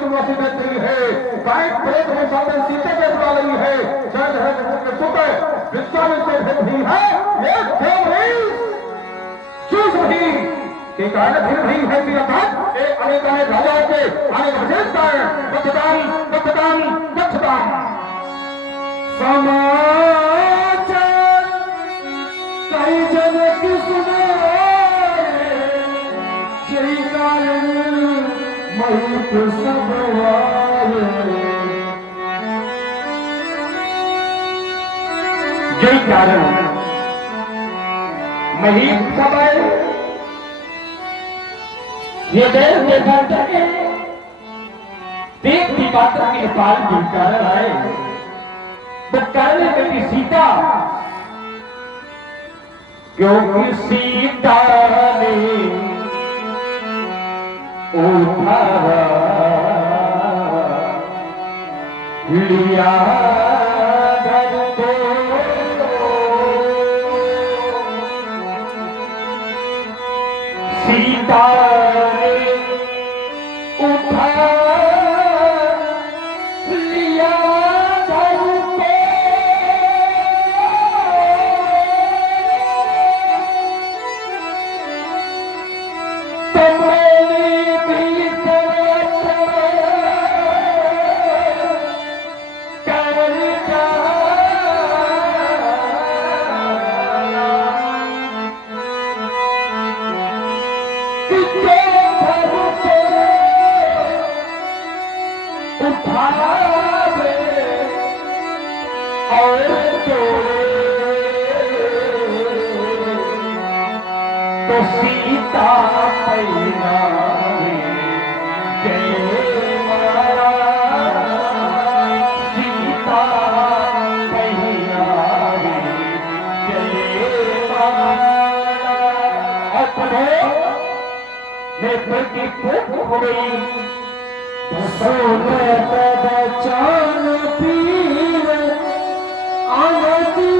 तुलसी में दी है, गाय प्रेत में सामने सीते के बुला रही है, शायद है के सुते विश्वामित्र से भी है, ये क्यों नहीं चूस रही कि कारण फिर नहीं है कि अर्थात ये अनेक अनेक राजाओं के अनेक विशेषताएं गच्छताम गच्छताम गच्छताम समाचार कई जन की सुने जय कारण महीप सब यही कारण महीप सब ये देव देखा जाके देव की बात के पाल भी कारण आए तो कारण की सीता क्योंकि सीता ने उठाया लिया घर को सीता ने उठा लिया घर को तो सीता पैना जय माया सीता पैना जय माया अपने नेत्र की फूक हो गई सोने चांद पीर आनती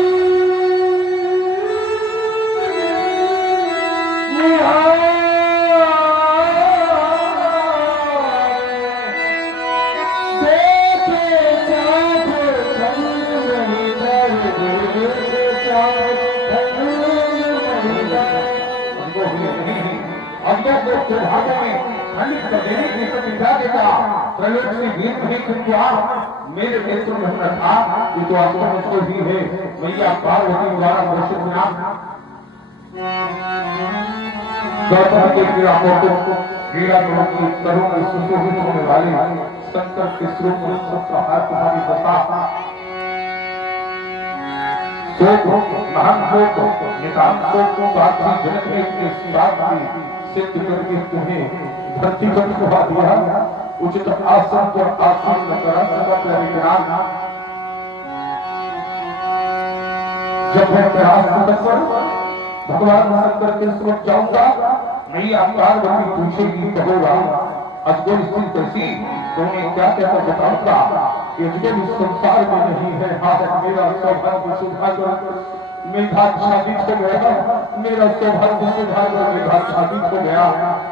मेरे नेत्र में न था ये तो आपको मुझको ही है मैया पार्वती द्वारा घोषित नाम गौतम के क्रीड़ा को क्रीड़ा की करों में सुशोभित होने वाले शंकर के स्वरूप में सप्ताह तुम्हारी दशा महान नितान जनक ने अपने साथ सिद्ध करके तुम्हें धरती पर शोभा दिया उचित आसन पर आसन जब मैं प्रयास कर भगवान शंकर के स्वरूप जाऊंगा मेरी अवतार बनी पूछेगी कहोगा अजगर स्त्री कैसी तुमने क्या कहकर बताऊंगा ये अजगर इस संसार में नहीं है हाँ मेरा सौभाग्य सौभाग्य मेघाच्छादित हो गया मेरा सौभाग्य सौभाग्य मेघाच्छादित हो गया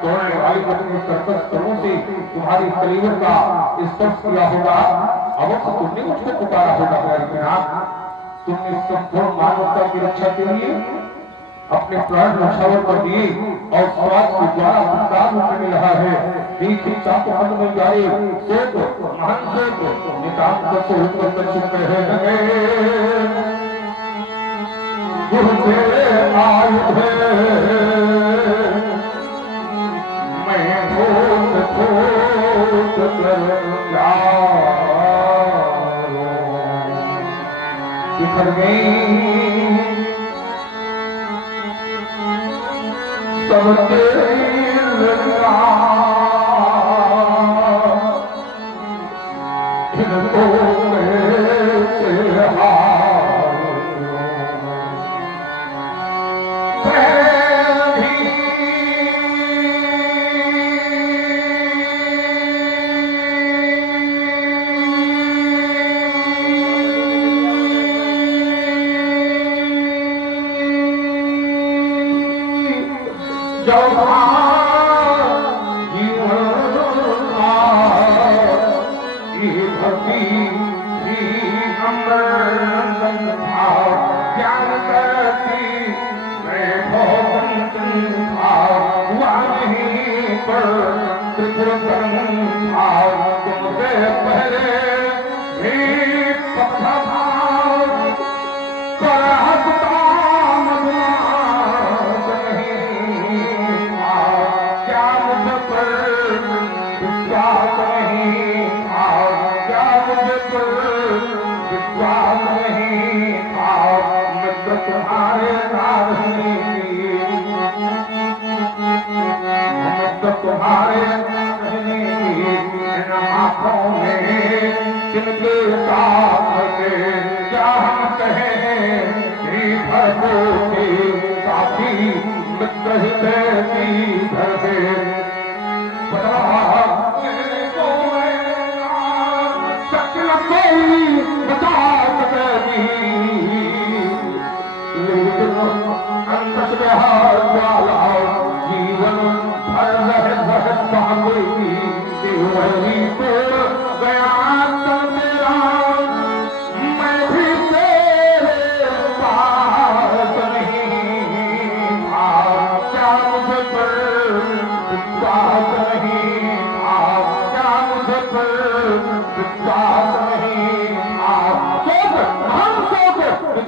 तोड़ने वाली अपने कर्कश करों से तुम्हारी कलेवर का स्पर्श किया होगा अवश्य तुमने मुझको पुकारा होगा तुमने संपूर्ण मानवता की रक्षा के लिए अपने प्राण रक्षावर कर दिए और समाज के द्वारा भुगतान होने रहा है देखिए चाप मन में जाए सोच महान सोच नितांत से ऊपर तक चुप रहे गुरुदेव आयु है मैं भूत भूत करूंगा बिखर गई सब तेरी लगा इनको कैसे अंतस बिहार वाला जीवन भर रह पावेगी वही तो गया तो मेरा मैं भी तेरे पास नहीं था क्या मुझे पर विश्वास नहीं था क्या मुझे पर विश्वास नहीं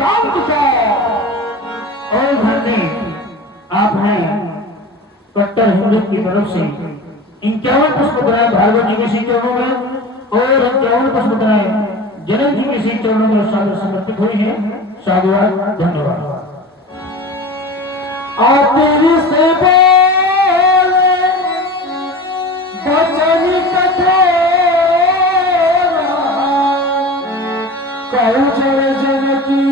था और धरनी आप हैं कट्टर हिंदू की तरफ से 51 पुष्प बनाए भागवत जी के श्री चरणों में और 51 पुष्प बनाए जनक जी के श्री चरणों में सादर समर्पित हुए हैं। साधुवाद, धन्यवाद। तेरी से बोले वचन कठोर कहूँ जय जनकी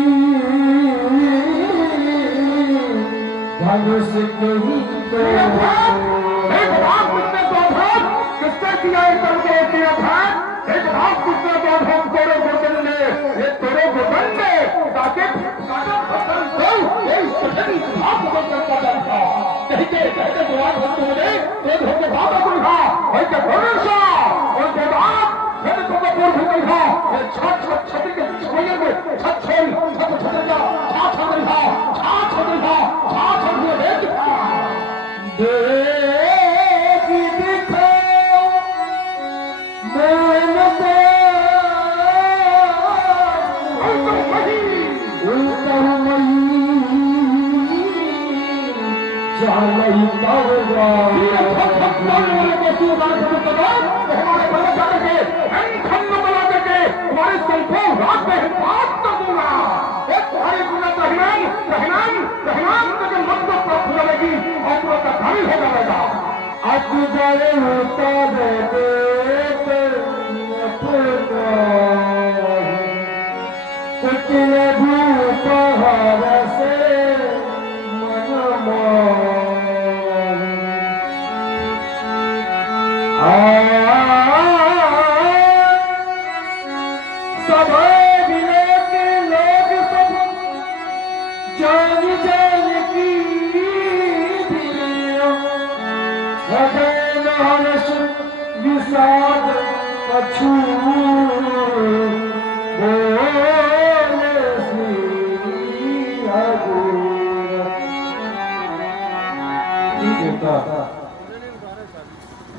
धनुष के ही किसने किया एकदम को किया भाग एक भाग किसने तो हम तेरे बदन में ये तेरे बदन में ताकि कहते जवाब होते हुए एक होके भाग को लिखा और के भरोसा और के बाद फिर तुमको पूर्व भी लिखा ये छत छत छत के छोड़िए में छत छोड़ छत छत जा छा छत लिखा छा छत लिखा छा छत में देख देगी दिखा मैंने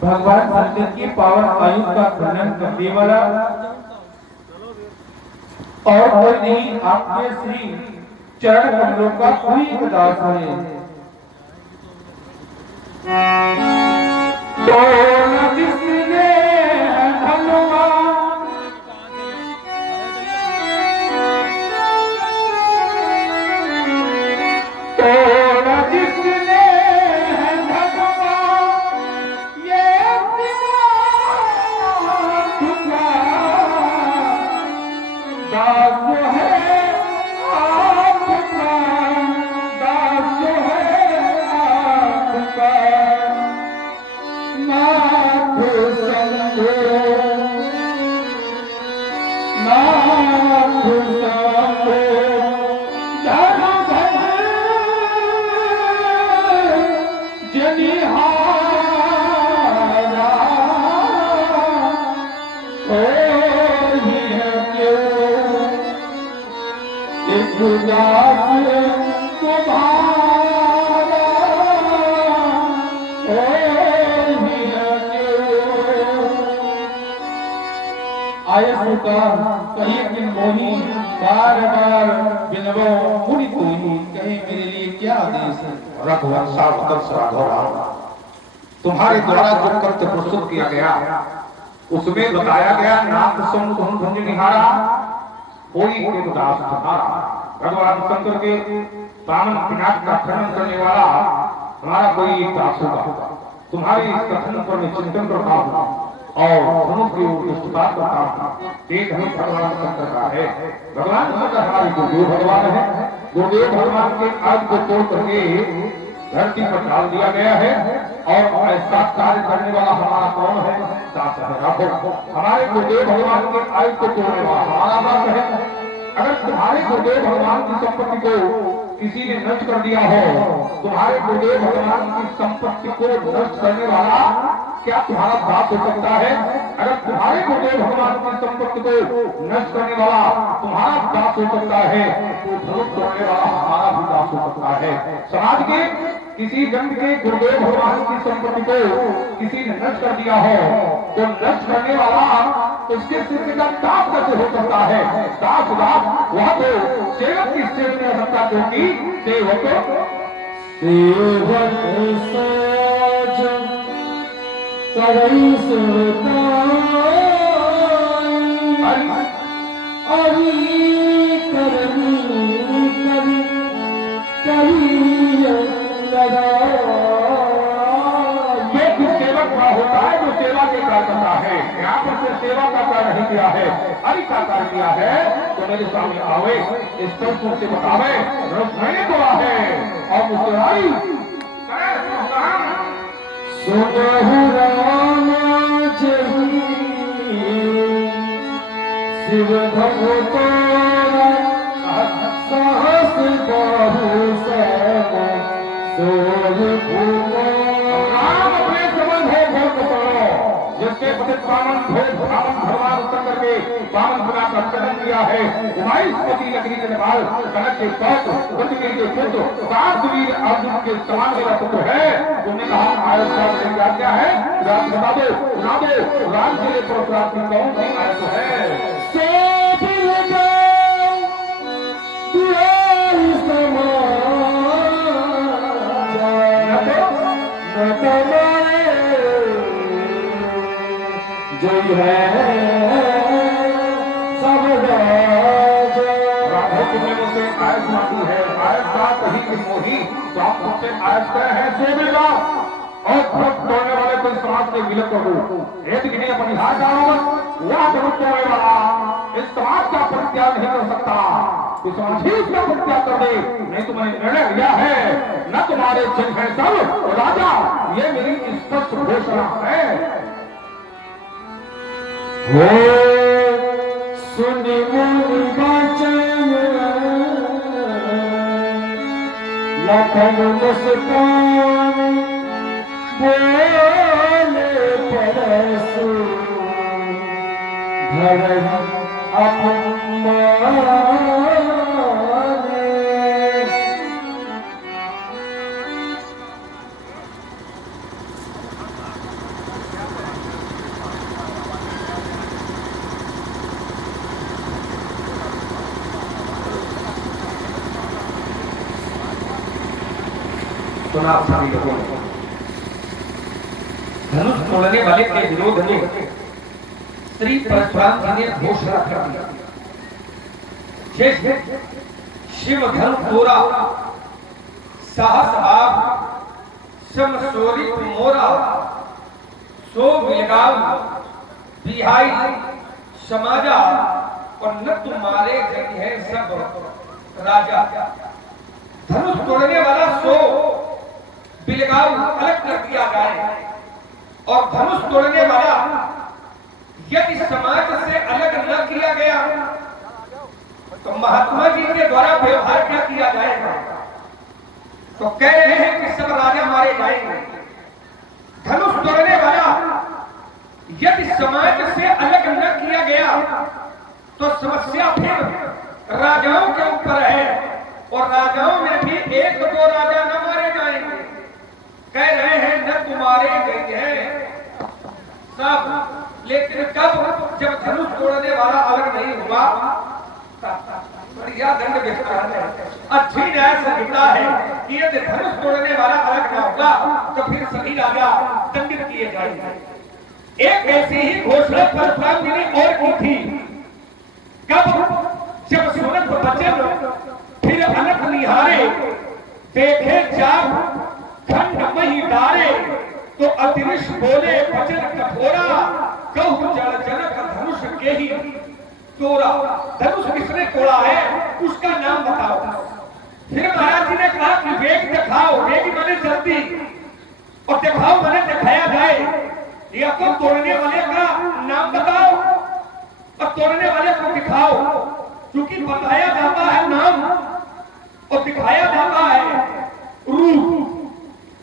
भगवान शंकर की पावन आयु का वर्णन करने वाला और कोई नहीं आपके श्री चरण कमलों का कोई एक दास है। तो जिसने धनुआ तो जिसने कहीं दिन मोही बार बार बिनवो मुनि कोई कहे मेरे लिए क्या आदेश है। रघुवंश सावतंस राघव राम तुम्हारे द्वारा जो कृत्य प्रस्तुत किया गया उसमें बताया गया नाथ सम तुम भंज निहारा कोई एक दास तुम्हारा। भगवान शंकर के पावन विनाश का खंडन करने वाला हमारा कोई एक दास होगा। तुम्हारे इस कथन पर मैं चिंतन करता हूँ और धनुष की दुष्टता करता हूँ। एक हमें भगवान शंकर का है। भगवान शंकर हमारे गुरुदेव भगवान है। गुरुदेव भगवान के आज को तोड़ करके धरती पर डाल दिया गया है और ऐसा कार्य करने वाला हमारा कौन है? दास है राघव। हमारे गुरुदेव भगवान के आयु को तोड़ने वाला हमारा दास है। अगर तुम्हारे गुरुदेव भगवान की संपत्ति को किसी ने नष्ट कर दिया हो, तुम्हारे गुरुदेव भगवान की संपत्ति को नष्ट करने वाला क्या तुम्हारा दास हो सकता है? अगर तुम्हारे गुरुदेव भगवान की संपत्ति को नष्ट करने वाला तुम्हारा दास हो सकता है, तो धनुष तोड़ने वाला हमारा भी दास हो सकता है। समाज के किसी जन के गुरुदेव भगवान की संपत्ति को किसी ने नष्ट कर दिया हो, तो नष्ट करने वाला उसके सिर का दास कैसे हो सकता है? दास वह तो सेवक की स्थिति में हो सकता, क्योंकि सेवक करई सुताई अरी करनी करी करी ये जो सेवक हुआ होता है, जो सेवा के कार्य करता है, यहाँ पर से सेवा का कार्य नहीं किया है, हरि का कार्य किया है, तो मेरे सामने आवे, स्पष्ट रूप से बतावे, मैंने बोला है और मुझसे आई सुनहु राम जही शिव भगवतोरा साहस बहु सम सोय राम अपने संबंध है भोग पकड़ो, जिसके पतित पावन भोग पावन भगवान उत्तर करके पावन बना कर कदम दिया है। उमाईस्पति लकड़ी के नेपाल कनक के पौत्र कुंजगिरी के पुत्र कार्तवीर अर्जुन के समान मेरा पुत्र है। तुमने कहा आयत का क्या है? राज बता दो, सुना दो, राज के लिए परशुराम की कौन सी आयत है? जय है सब राधो तुमने मुझसे आयत मांगी है, आयत का कहीं की मोही, तो आप मुझसे आयत कहे हैं सोबेगा और भक्त तोड़ने वाले को समाज से विलुप्त कर दो। एक गिने अपनी हार डालो, वह भक्त तोड़ने वाला इस समाज का परित्याग नहीं कर सकता, तो समाज ही इसका परित्याग कर दे। नहीं तो मैंने निर्णय लिया है, न तुम्हारे जन है सब राजा, ये मेरी स्पष्ट घोषणा है। हो सुनि मुनि वचन लखन मुस्कान बोले परसु धरम अपमान सुना सभी लोगों ने धनुष तोड़ने वाले के विरोध में श्री परशुराम जी ने घोषणा कर दी, शिव धन तोरा साहस आप समसोरित मोरा सो मिलगाव बिहाई समाजा और न तुम्हारे जग है सब राजा। धनुष तोड़ने वाला सो बिलगाव अलग कर दिया जाए, और धनुष तोड़ने वाला यदि समाज से अलग न किया गया तो महात्मा जी के द्वारा व्यवहार क्या किया जाएगा? तो कह रहे हैं कि सब राजा मारे जाएंगे। धनुष तोड़ने वाला यदि समाज से अलग न किया गया तो समस्या फिर राजाओं के ऊपर है, और राजाओं में भी एक दो राजा न मारे जाएंगे। कह रहे हैं न तुम्हारे गए हैं सब, लेकिन कब? जब धनुष तोड़ने वाला अलग नहीं हुआ, बढ़िया दंड विस्तार है, अच्छी न्याय संहिता है कि यदि धनुष तोड़ने वाला अलग न होगा तो फिर सभी राजा दंडित किए जाएंगे। एक ऐसी ही घोषणा परशुराम जी ने और की थी। कब? जब सुनत बचन फिर अलग निहारे, देखे जाप खंड मही डारे, तो अतिरिक्त बोले वचन कठोरा, कहु जल जनक धनुष के ही तोड़ा। धनुष किसने तोड़ा है उसका नाम बताओ। फिर महाराज जी ने कहा कि वेग दिखाओ, वेग माने जल्दी, और दिखाओ माने दिखाया जाए, या तो तोड़ने वाले का नाम बताओ और तोड़ने वाले को दिखाओ। क्योंकि बताया जाता है नाम और दिखाया जाता है रूप,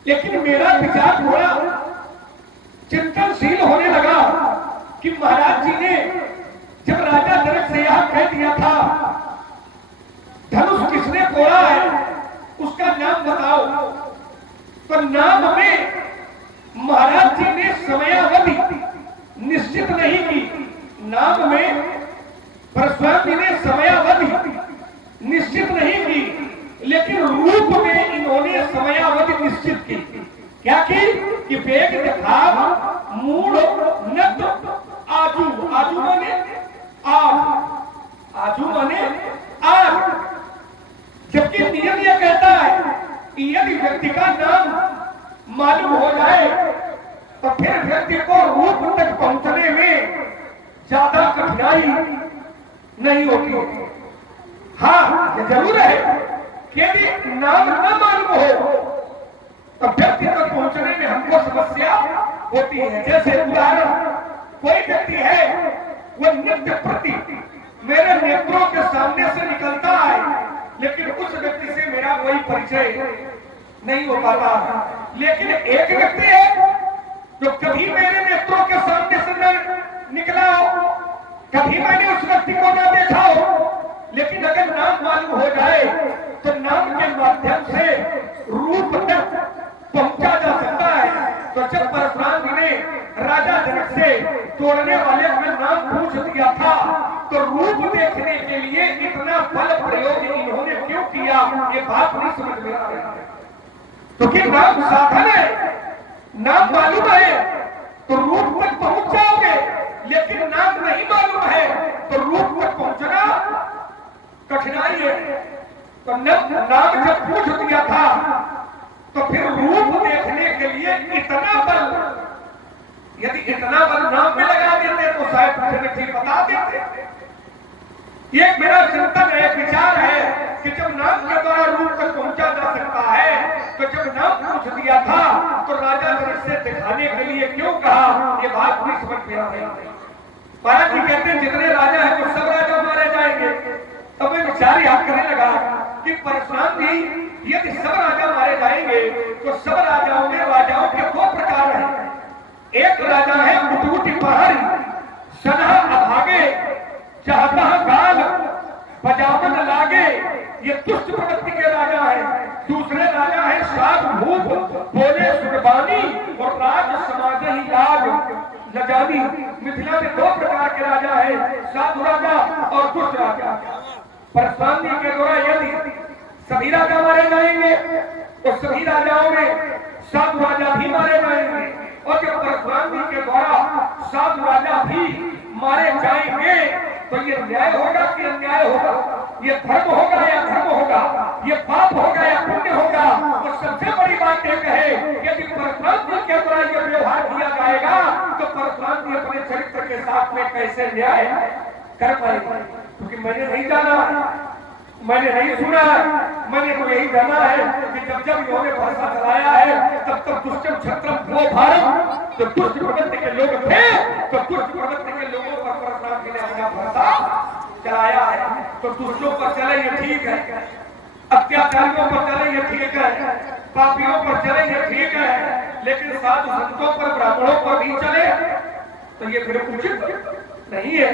लेकिन मेरा विचार थोड़ा चिंतनशील होने लगा कि महाराज जी ने जब राजा जनक से यह कह दिया था धनुष किसने तोड़ा है उसका नाम बताओ, तो नाम में महाराज जी ने समयावधि निश्चित नहीं की। नाम में परशुराम जी ने समयावधि निश्चित नहीं की, लेकिन रूप में इन्होंने समयावधि निश्चित की। क्या की कि वेग दिखाव मूल नत आजू, आजू माने आज, आजू माने आज। जबकि नियम यह कहता है कि यदि व्यक्ति का नाम मालूम हो जाए तो फिर व्यक्ति को रूप तक पहुंचने में ज्यादा कठिनाई नहीं होती। हाँ, ये जरूर है कि यदि नाम न मालूम हो तो व्यक्ति तक पहुंचने में हमको समस्या होती है। जैसे उदाहरण, कोई व्यक्ति है वो नित्य प्रति मेरे नेत्रों के सामने से निकलता है, लेकिन उस व्यक्ति से मेरा कोई परिचय नहीं हो पाता। लेकिन एक व्यक्ति है जो कभी मेरे नेत्रों के सामने से न निकला हो, कभी मैंने उस व्यक्ति को न देखा हो, लेकिन अगर नाम मालूम हो जाए तो नाम के माध्यम से रूप तक पहुंचा जा सकता है। तो जब परशुराम जी ने राजा जनक से तोड़ने वाले का नाम पूछ दिया था तो रूप देखने के लिए इतना बल प्रयोग इन्होंने क्यों किया, ये बात नहीं समझ में आ रही है। तो कि नाम साधन है, नाम मालूम है तो रूप तक पहुंच जाओगे, लेकिन नाम नहीं मालूम है तो रूप तक पहुंचना कठिनाई है। तो नाम जब पूछ दिया था तो फिर रूप देखने के लिए इतना बल, यदि इतना बल नाम में लगा देते तो शायद जनक जी बता देते। ये मेरा चिंतन है, विचार है कि जब नाम के द्वारा रूप तक पहुंचा जा सकता है तो जब नाम पूछ दिया था तो राजा जनक से दिखाने के लिए क्यों कहा, ये बात नहीं समझ में आ रही। महाराज जी कहते हैं जितने राजा हैं वो सब राजा मारे जाएंगे। तब मैं विचार याद करने लगा कि परशुराम जी यदि सब राजा मारे जाएंगे तो सब राजाओं में राजाओं के दो प्रकार हैं। एक राजा है उटूटी पहाड़ी, सनहा अभागे, चाहता गाल बजावन लागे, ये दुष्ट प्रवृत्ति के राजा है। दूसरे राजा है साध भूप, बोले सुरबानी और राज समाज ही लाज लजानी। मिथिला में दो प्रकार के राजा है, साधु राजा और दुष्ट राजा। परशुराम जी के द्वारा यदि सभी राजा मारे जाएंगे तो सभी राजाओं में साधु राजा भी मारे जाएंगे, और जब परशुराम जी के द्वारा साधु राजा भी मारे जाएंगे तो ये न्याय होगा कि अन्याय होगा, ये धर्म होगा या धर्म होगा, ये पाप होगा या पुण्य होगा। और सबसे बड़ी बात एक है, यदि परशुराम जी के द्वारा ये व्यवहार किया जाएगा तो परशुराम जी अपने चरित्र के साथ में कैसे न्याय कर पाएंगे। क्योंकि मैंने नहीं जाना, मैंने नहीं सुना, मैंने तो यही जाना है कि जब जब इन्होंने भरोसा चलाया है तब तक दुष्टम छत्रम वो भारत, तो दुष्ट प्रवृत्ति के लोग थे तो दुष्ट प्रवृत्ति के लोगों पर परशुराम जी ने अपना भरोसा चलाया है। तो दुष्टों पर चले ये ठीक है, अत्याचारियों पर चले ये ठीक है, पापियों पर चले ये ठीक है, लेकिन साधु संतों पर ब्राह्मणों पर भी चले तो ये फिर उचित नहीं है।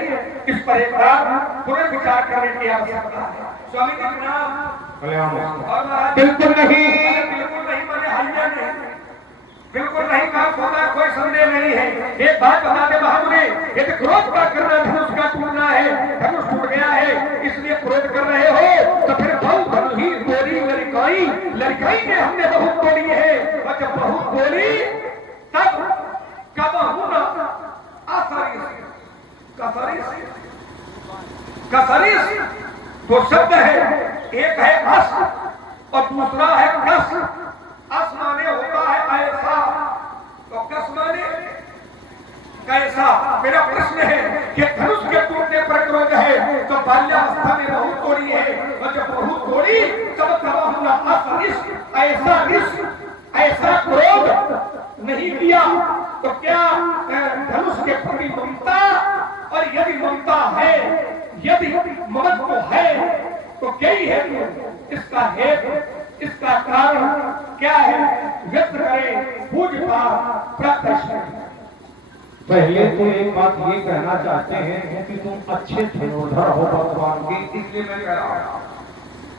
इस पर एक बार पुनर्विचार करने की आवश्यकता है। स्वामी जी बिल्कुल नहीं, बिल्कुल नहीं माने हल्ला नहीं, बिल्कुल नहीं काम होता, कोई संदेह नहीं है। एक बात बता दे महामुनि, यदि क्रोध का करना धनुष का टूटना है, धनुष टूट गया है इसलिए क्रोध कर रहे हो तो फिर बहुत धनुष ही गोली लड़काई, लड़काई में हमने बहुत तोड़ी है, और जब बहुत गोली तब कब होना आसानी से कसरीस दो शब्द है, एक है अस और दूसरा है कस। अस माने होता है ऐसा, तो कस माने कैसा। मेरा प्रश्न है कि धनुष के टूटने पर क्रोध है तो बाल्यावस्था में बहुत तोड़ी है, और जब बहुत तोड़ी तब हमने असरिस ऐसा रिस ऐसा क्रोध नहीं किया। तो क्या धनुष के प्रति ममता, और यदि ममता है, यदि ममत्व है तो क्या ही है इसका हेतु, इसका कारण क्या है, व्यक्त करें पूज्यपाद प्रत्यक्ष। पहले तो एक बात ये कहना चाहते हैं कि तुम अच्छे धनुर्धर हो भगवान के, इसलिए मैं कह रहा हूं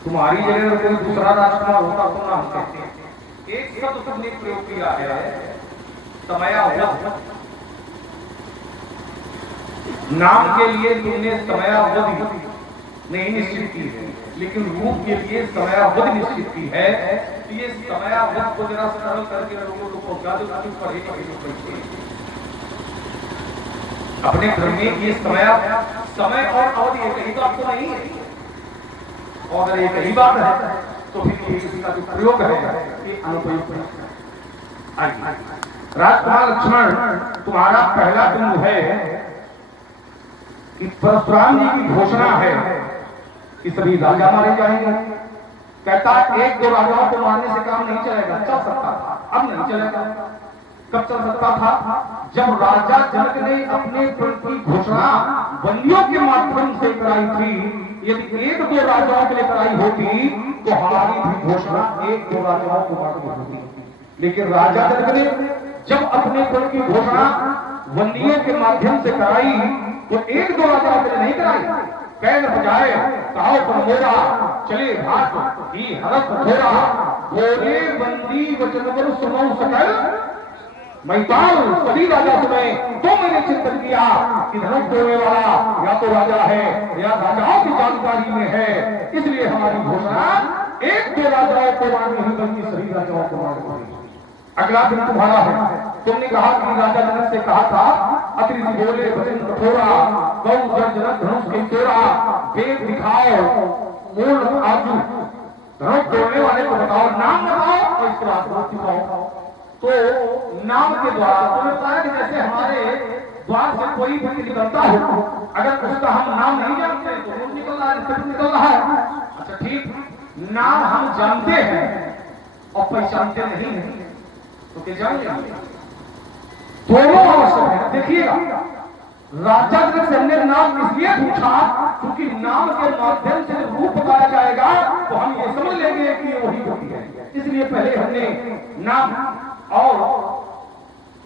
तुम्हारी जगह कोई दूसरा राजकुमार होता तो ना हम कहते। एक शब्द तुमने प्रयोग किया है समयावधि, नाम के लिए तुमने समयावधि नहीं निश्चित की है, लेकिन रूप के लिए समयावधि निश्चित की है। तो ये समयावधि को जरा सरल करके लोगों को पहुंचा दो, अपने घर में ये समय और अवधि एक ही बात तो नहीं है, और अगर एक ही बात है तो फिर ये किसी का जो प्रयोग है ये अनुपयुक्त है। राजकुमार लक्ष्मण, तुम्हारा पहला बिंदु है कि परशुराम जी की घोषणा है कि सभी राजा मारे जाएंगे। कहता एक दो राजाओं को मारने से काम नहीं चलेगा, चल सकता था, अब नहीं चलेगा। कब चल सकता था? जब राजा जनक ने अपने प्रण की घोषणा बंदियों के माध्यम से कराई थी। यदि एक दो राजाओं के लिए कराई होती तो हमारी भी घोषणा एक दो राजाओं को मारनी होती। लेकिन राजा जनक ने जब अपने प्रण की घोषणा बंदियों के माध्यम से कराई तो एक दो राजाओं के लिए नहीं कराई। पैर बजाए कहो पर मोरा चले भाग ही हरत थोड़ा, बोले बंदी वचन पर सुनो सकल मैदान सभी राजा सुने। तो मैंने चिंतन किया कि धनुष तोड़ने वाला या तो राजा है या राजाओं की जानकारी में है, इसलिए हमारी घोषणा एक दो राजाओं को मारनी नहीं बल्कि सभी राजाओं को मारनी होगी। अगला दिन तुम्हारा है। तुमने कहा कि राजा जनक से कहा था अतिथि बोले वचन कठोरा, गौ जनक धनुष के तोड़ा, वेद दिखाओ मूल आजू। धनुष तोड़ने वाले को बताओ, नाम बताओ और इसके बाद धनुष दिखाओ। तो नाम के द्वारा तुम्हें बताया कि जैसे हमारे द्वार से कोई व्यक्ति निकलता हो, अगर उसका हम नाम नहीं जानते तो वो निकल रहा है, निकल रहा है। अच्छा ठीक, नाम हम जानते हैं और पहचानते नहीं है तो क्या जानेंगे? दोनों आवश्यक है। देखिएगा, राजा जनक से हमने नाम इसलिए पूछा क्योंकि नाम के माध्यम से रूप बताया जाएगा तो हम ये समझ लेंगे कि ये वही व्यक्ति है। इसलिए पहले हमने नाम और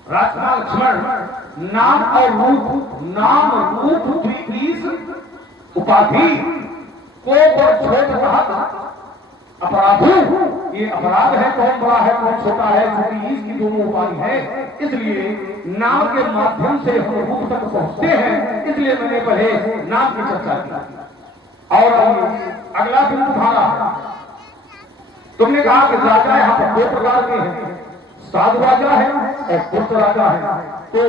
राजकुमार लक्ष्मण नाम और रूप, नाम रूप द्वितीस उपाधि को छोड़ कहा अपराधु। ये अपराध है, कौन बड़ा है कौन छोटा है, क्योंकि इसकी दोनों उपाधि है। इसलिए नाम के माध्यम से हम रूप तक पहुंचते हैं, इसलिए मैंने पहले नाम की चर्चा की। और अगला बिंदु धारा, तुमने कहा कि राजा यहाँ पर दो प्रकार के हैं, साधु राजा है और दुष्ट राजा है। तो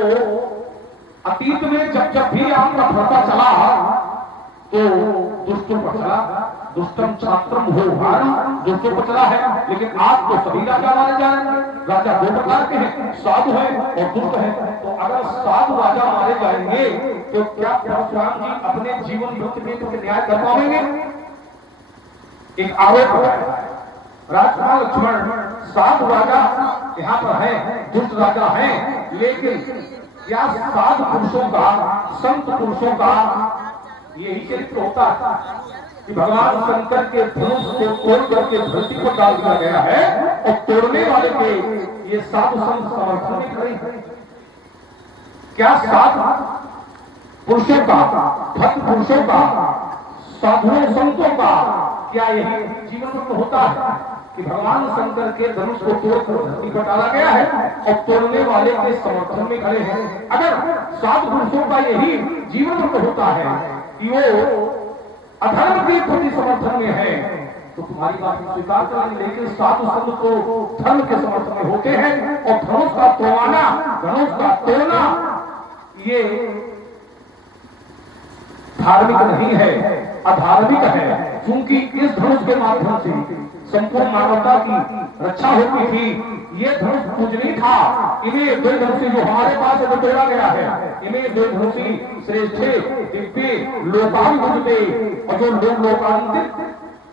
अतीत में जब जब भी आपका पता चला तो दुष्टों पर चला, दुष्टम छात्रम हो दुष्टों पर चला है। लेकिन आज तो सभी राजा मारे जा रहे हैं। राजा दो प्रकार के हैं, साधु है और दुष्ट है। तो अगर साधु राजा मारे जाएंगे तो क्या परशुराम जी अपने जीवन युक्त में तो न्याय कर पाएंगे? एक आरोप है। राजकुमार लक्ष्मण साधु राजा यहाँ पर है, दुष्ट राजा है, लेकिन क्या साधु पुरुषों का, संत पुरुषों का यही चरित्र होता है कि भगवान शंकर के धनुष को तोड़ करके धरती पर डाल दिया गया है और तोड़ने वाले के ये साधु संत समर्थन नहीं करें? क्या साधु पुरुषों का, भक्त पुरुषों का, साधुओं संतों का क्या यही जीवन में होता है कि भगवान शंकर के धनुष को तोड़कर धरती पर डाला गया है और तोड़ने वाले के समर्थन में खड़े हैं? अगर साधु पुरुषों का यही जीवन में होता है कि वो अधर्म के प्रति समर्थन में है तो तुम्हारी बात स्वीकार करेंगे। लेकिन साधु संत तो धर्म के समर्थन में होते हैं और धनुष का तोड़ना, धनुष का तोड़ना ये धार्मिक नहीं है, अधार्मिक है। क्योंकि इस धनुष के माध्यम से संपूर्ण मानवता की रक्षा होती थी। ये धनुष पूजनीय था। इन्हें दो धनुषी जो हमारे पास है वो तोड़ा गया है। इन्हें दो धनुषी श्रेष्ठ दिव्य लोकांतरे और जो लोक लोकांतिक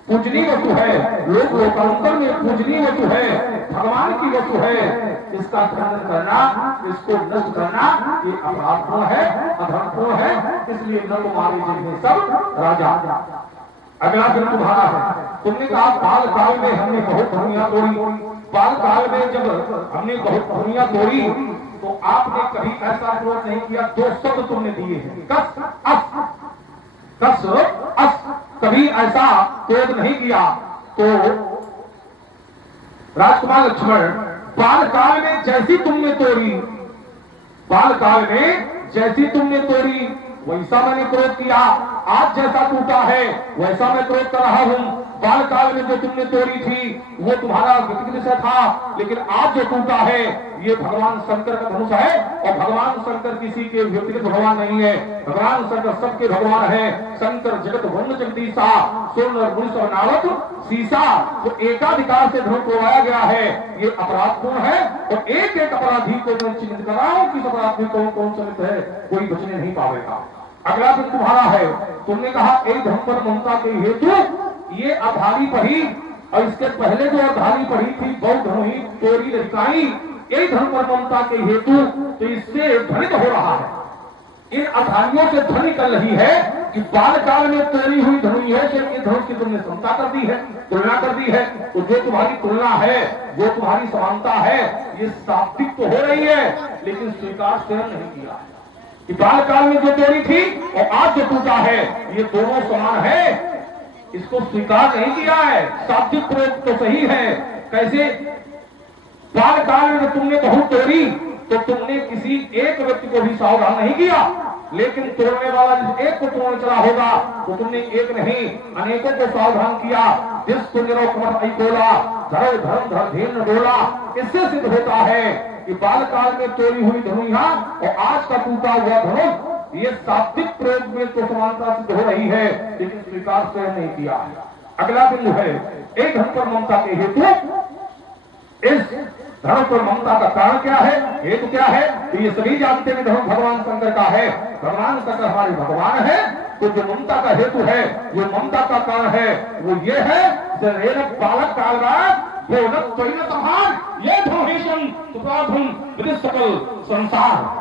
पूजनीय वस्तु है, लोक लोकांतर में पूजनीय वस्तु है, भगवान की वस्तु है, इसका खंडन करना, इसको नष्ट करना ये अपराधपूर्ण है, अधर्मपूर्ण है। इसलिए न तो मारे जिन्हें सब राजा। अगला दिन तुम्हारा है। तुमने कहा बाल काल में हमने बहुत धुनिया तोड़ी, बाल काल में जब हमने बहुत धुनिया तोड़ी तो आपने कभी ऐसा क्रोध नहीं किया। 2 शब्द तुमने दिए हैं, कस अस, कभी ऐसा क्रोध नहीं किया। तो राजकुमार लक्ष्मण, बाल काल में जैसी तुमने तोड़ी, बाल काल में जैसी तुमने तोड़ी वैसा मैंने क्रोध किया। आज जैसा टूटा है वैसा मैं क्रोध कर रहा हूं। बाल काल में जो तुमने तोड़ी थी वो तुम्हारा व्यक्तिगत से था, लेकिन आज जो टूटा है ये भगवान शंकर का धनुष है। और भगवान शंकर किसी के व्यक्तिगत भगवान नहीं है, भगवान शंकर सबके भगवान है। शंकर जगत वंद जगदीशा, सोनर मुनि सब नावत सीसा। तो एकाधिकार से धनुष उड़वाया गया है, ये अपराधपूर्ण है। और एक एक अपराधी को मैं चिन्हित कर रहा हूं कि अपराधी कौन कौन सा है, कोई बचने नहीं पाएगा। अगला दिन तुम्हारा है। तुमने कहा एक धर्म पर ममता के हेतु ये अधारी पढ़ी, और इसके पहले जो अधारी पढ़ी थी बौद्ध धनुही तोरी लटकाई, एक धर्म पर ममता के हेतु, तो इससे ध्वनित हो रहा है, इन अधारियों से ध्वनि निकल रही है कि बाल काल में तोड़ी हुई धनुई है कि धनुष की तुमने समता कर दी है, तुलना कर दी है। तो जो तुम्हारी तुलना है, जो तुम्हारी समानता है, ये शाब्दिक तो हो रही है लेकिन स्वीकार स्वयं नहीं किया कि बाल काल में जो तोड़ी थी और आज जो टूटा है ये दोनों समान है, इसको स्वीकार नहीं किया है। शाब्दिक प्रयोग तो सही है। कैसे? बाल काल में तुमने बहुत तोड़ी तो तुमने किसी एक व्यक्ति को भी सावधान नहीं किया, लेकिन तोड़ने वाला जिस एक को तोड़ने चला होगा तो तुमने एक नहीं अनेकों को सावधान किया। जिस तुंजरो कमर बोला धर्म धर्म धर्म डोला। इससे सिद्ध होता है कि बाल काल में तोड़ी हुई धनुया और आज का टूटा हुआ धनुष ये शाब्दिक प्रयोग में तो समानता सिद्ध हो रही है, लेकिन स्वीकार स्वयं नहीं किया। अगला बिंदु है एक धर्म पर ममता के हेतु। इस धर्म पर ममता का कारण क्या है, हेतु क्या है? तो ये सभी जानते हैं धर्म भगवान शंकर का है, भगवान शंकर हमारे भगवान है। तो जो ममता का हेतु है, जो ममता का कारण है वो ये है बालक काल ये धर्मेशन सकल संसार।